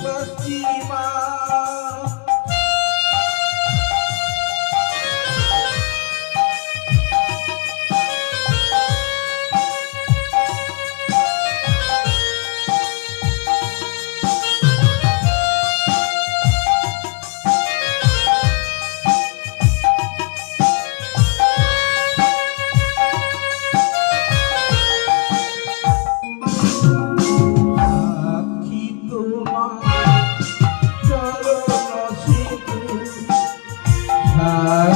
Shashthi Hare